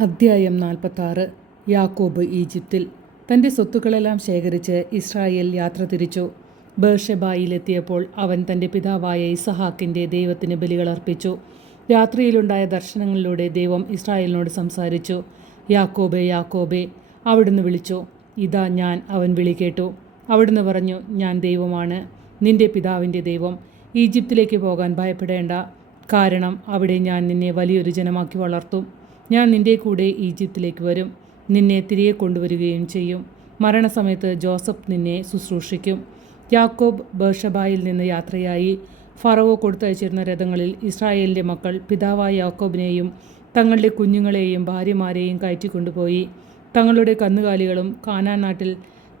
അദ്ധ്യായം 46. യാക്കോബ് ഈജിപ്തിൽ. തൻ്റെ സ്വത്തുക്കളെല്ലാം ശേഖരിച്ച് ഇസ്രായേൽ യാത്ര തിരിച്ചു. ബേർഷെബായിലെത്തിയപ്പോൾ അവൻ തൻ്റെ പിതാവായ ഇസഹാക്കിൻ്റെ ദൈവത്തിന് ബലികളർപ്പിച്ചു. രാത്രിയിലുണ്ടായ ദർശനങ്ങളിലൂടെ ദൈവം ഇസ്രായേലിനോട് സംസാരിച്ചു. യാക്കോബേ, യാക്കോബേ, അവിടുന്ന് വിളിച്ചു. ഇതാ ഞാൻ, അവൻ വിളി കേട്ടു. അവിടുന്ന് പറഞ്ഞു, ഞാൻ ദൈവമാണ്, നിന്റെ പിതാവിൻ്റെ ദൈവം. ഈജിപ്തിലേക്ക് പോകാൻ ഭയപ്പെടേണ്ട, കാരണം അവിടെ ഞാൻ നിന്നെ വലിയൊരു ജനമാക്കി വളർത്തും. ഞാൻ നിന്റെ കൂടെ ഈജിപ്തിലേക്ക് വരും, നിന്നെ തിരികെ കൊണ്ടുവരികയും ചെയ്യും. മരണസമയത്ത് ജോസഫ് നിന്നെ ശുശ്രൂഷിക്കും. യാക്കോബ് ബേർഷെബായിൽ നിന്ന് യാത്രയായി. ഫറവോ കൊടുത്തയച്ചിരുന്ന രഥങ്ങളിൽ ഇസ്രായേലിൻ്റെ മക്കൾ പിതാവായ യാക്കോബിനെയും തങ്ങളുടെ കുഞ്ഞുങ്ങളെയും ഭാര്യമാരെയും കയറ്റിക്കൊണ്ടുപോയി. തങ്ങളുടെ കന്നുകാലികളും കാനാൻ നാട്ടിൽ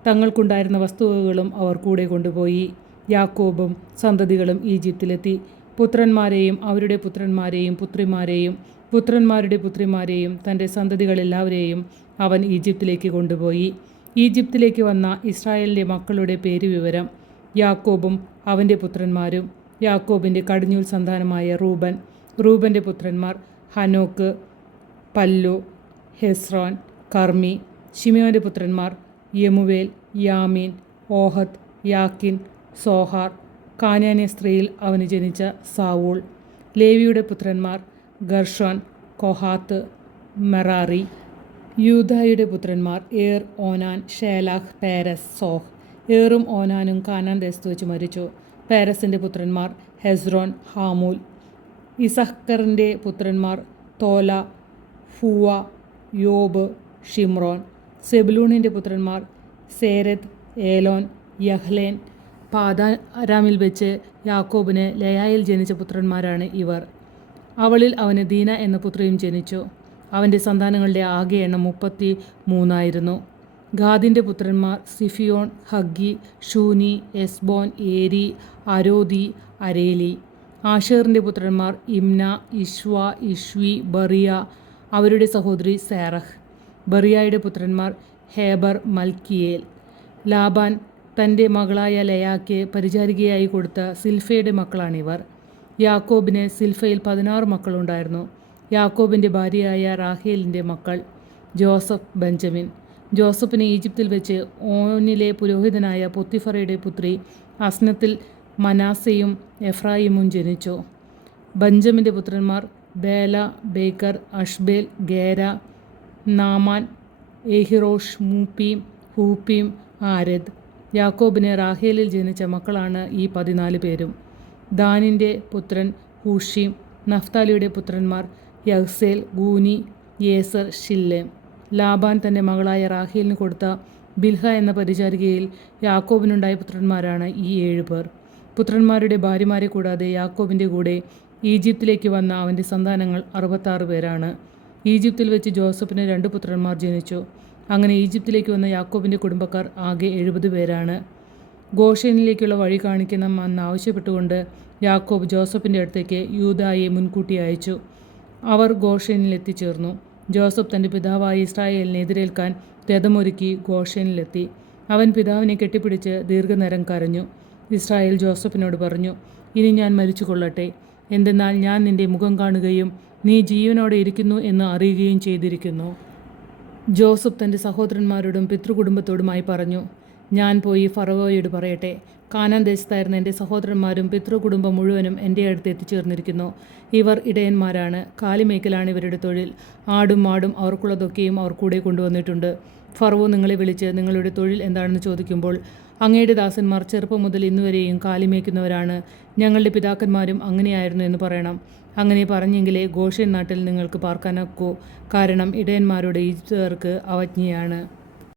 തങ്ങൾക്കുണ്ടായിരുന്ന വസ്തുവകകളും അവർ കൂടെ കൊണ്ടുപോയി. യാക്കോബും സന്തതികളും ഈജിപ്തിലെത്തി. പുത്രന്മാരെയും അവരുടെ പുത്രന്മാരെയും പുത്രിമാരെയും പുത്രന്മാരുടെ പുത്രിമാരെയും തൻ്റെ സന്തതികളെല്ലാവരെയും അവൻ ഈജിപ്തിലേക്ക് കൊണ്ടുപോയി. ഈജിപ്തിലേക്ക് വന്ന ഇസ്രായേലിൻ്റെ മക്കളുടെ പേരുവിവരം. യാക്കോബും അവൻ്റെ പുത്രന്മാരും. യാക്കോബിൻ്റെ കടിഞ്ഞൂൽ സന്താനമായ റൂബൻ. റൂബൻ്റെ പുത്രന്മാർ ഹനോക്ക്, പല്ലു, ഹെസ്രോൻ, കർമ്മി. ശിമെയോൻ്റെ പുത്രന്മാർ യെമുവേൽ, യാമീൻ, ഓഹദ്, യാക്കിൻ, സോഹാർ. കാനാന്യ സ്ത്രീയിൽ അവന് ജനിച്ച സാവൂൾ. ലേവിയുടെ പുത്രന്മാർ ഗർഷോൻ, കൊഹാത്ത്, മെറാറി. യൂദായുടെ പുത്രന്മാർ ഏർ, ഓനാൻ, ഷേലാഹ്, പേരസ്, സോഹ്. ഏറും ഓനാനും കാനാൻ ദേശത്ത് വെച്ച് മരിച്ചു. പേരസിൻ്റെ പുത്രന്മാർ ഹെസ്രോൻ, ഹാമൂൽ. ഇസഹ്കറിൻ്റെ പുത്രന്മാർ തോല, ഫൂവ, യോബ്, ഷിമ്രോൻ. സെബുലൂണിൻ്റെ പുത്രന്മാർ സേരദ്, ഏലോൻ, യഹ്ലേൻ. പാദാരാമിൽ വെച്ച് യാക്കോബിന് ലേയായിൽ ജനിച്ച പുത്രന്മാരാണ് ഇവർ. അവളിൽ അവന് ദീന എന്ന പുത്രിയും ജനിച്ചു. അവൻ്റെ സന്താനങ്ങളുടെ ആകെ എണ്ണം 33. ഗാദിൻ്റെ പുത്രന്മാർ സിഫിയോൺ, ഹഗ്ഗി, ഷൂനി, എസ്ബോൻ, ഏരി, അരോദി, അരേലി. ആഷേറിൻ്റെ പുത്രന്മാർ ഇമ്ന, ഇഷ്വ, ഇഷ്വി, ബറിയ. അവരുടെ സഹോദരി സേറഹ്. ബറിയായുടെ പുത്രന്മാർ ഹേബർ, മൽക്കിയേൽ. ലാബാൻ തൻ്റെ മകളായ ലയാക്ക് പരിചാരികയായി കൊടുത്ത സിൽഫയുടെ മക്കളാണിവർ. യാക്കോബിന് സിൽഫയിൽ 16 മക്കളുണ്ടായിരുന്നു. യാക്കോബിൻ്റെ ഭാര്യയായ റാഹേലിൻ്റെ മക്കൾ ജോസഫ്, ബെഞ്ചമിൻ. ജോസഫിന് ഈജിപ്തിൽ വെച്ച് ഓനിലെ പുരോഹിതനായ പൊത്തിഫറയുടെ പുത്രി അസ്നത്തിൽ മനാസയും എഫ്രായിമും ജനിച്ചു. ബെഞ്ചമിൻ്റെ പുത്രന്മാർ ബേല, ബേക്കർ, അഷ്ബേൽ, ഗേര, നാമാൻ, ഏഹിറോഷ്, മൂപ്പീം, ഹൂപ്പീം, ആരദ്. യാക്കോബിന് റാഹേലിൽ ജനിച്ച മക്കളാണ് ഈ 14 പേരും. ദാനിൻ്റെ പുത്രൻ ഹൂഷീം. നഫ്താലിയുടെ പുത്രന്മാർ യഹ്സേൽ, ഗൂനി, യേസർ, ഷില്ലേം. ലാബാൻ തൻ്റെ മകളായ റാഹേലിന് കൊടുത്ത ബിൽഹ എന്ന പരിചാരികയിൽ യാക്കോബിനുണ്ടായ പുത്രന്മാരാണ് ഈ 7 പേർ. പുത്രന്മാരുടെ ഭാര്യമാരെ കൂടാതെ യാക്കോബിൻ്റെ കൂടെ ഈജിപ്തിലേക്ക് വന്ന അവൻ്റെ സന്താനങ്ങൾ 66 പേരാണ്. ഈജിപ്തിൽ വെച്ച് ജോസഫിന് 2 പുത്രന്മാർ ജനിച്ചു. അങ്ങനെ ഈജിപ്തിലേക്ക് വന്ന യാക്കോബിൻ്റെ കുടുംബക്കാർ ആകെ 70 പേരാണ്. ഗോഷേനിലേക്കുള്ള വഴി കാണിക്കണമെന്നാവശ്യപ്പെട്ടുകൊണ്ട് യാക്കോബ് ജോസഫിൻ്റെ അടുത്തേക്ക് യൂദായെ മുൻകൂട്ടി അയച്ചു. അവർ ഗോഷേനിലെത്തിച്ചേർന്നു. ജോസഫ് തൻ്റെ പിതാവായ ഇസ്രായേലിനെ എതിരേൽക്കാൻ രഥമൊരുക്കി ഗോഷേനിലെത്തി. അവൻ പിതാവിനെ കെട്ടിപ്പിടിച്ച് ദീർഘനേരം കരഞ്ഞു. ഇസ്രായേൽ ജോസഫിനോട് പറഞ്ഞു, ഇനി ഞാൻ മരിച്ചു കൊള്ളട്ടെ, എന്തെന്നാൽ ഞാൻ നിൻ്റെ മുഖം കാണുകയും നീ ജീവനോടെ ഇരിക്കുന്നു എന്ന് അറിയുകയും ചെയ്തിരിക്കുന്നു. ജോസഫ് തൻ്റെ സഹോദരന്മാരോടും പിതൃകുടുംബത്തോടുമായി പറഞ്ഞു, ഞാൻ പോയി ഫറവോയോട് പറയട്ടെ, കാനാൻ ദേശത്തായിരുന്ന എൻ്റെ സഹോദരന്മാരും പിതൃകുടുംബം മുഴുവനും എൻ്റെ അടുത്ത് എത്തിച്ചേർന്നിരിക്കുന്നു. ഇവർ ഇടയന്മാരാണ്, കാലിമേക്കലാണ് ഇവരുടെ തൊഴിൽ. ആടും മാടും അവർക്കുള്ളതൊക്കെയും അവർ കൂടെ കൊണ്ടുവന്നിട്ടുണ്ട്. ഫറവോ നിങ്ങളെ വിളിച്ച് നിങ്ങളുടെ തൊഴിൽ എന്താണെന്ന് ചോദിക്കുമ്പോൾ അങ്ങയുടെ ദാസന്മാർ ചെറുപ്പം മുതൽ ഇന്നുവരെയും കാലിമേക്കുന്നവരാണ്, ഞങ്ങളുടെ പിതാക്കന്മാരും അങ്ങനെയായിരുന്നു എന്ന് പറയണം. അങ്ങനെ പറഞ്ഞെങ്കിലേ ഗോഷേൻ നാട്ടിൽ നിങ്ങൾക്ക് പാർക്കാനൊക്കൂ, കാരണം ഇടയന്മാരുടെ ഈജിപ്തുകാർക്ക് അവജ്ഞയാണ്.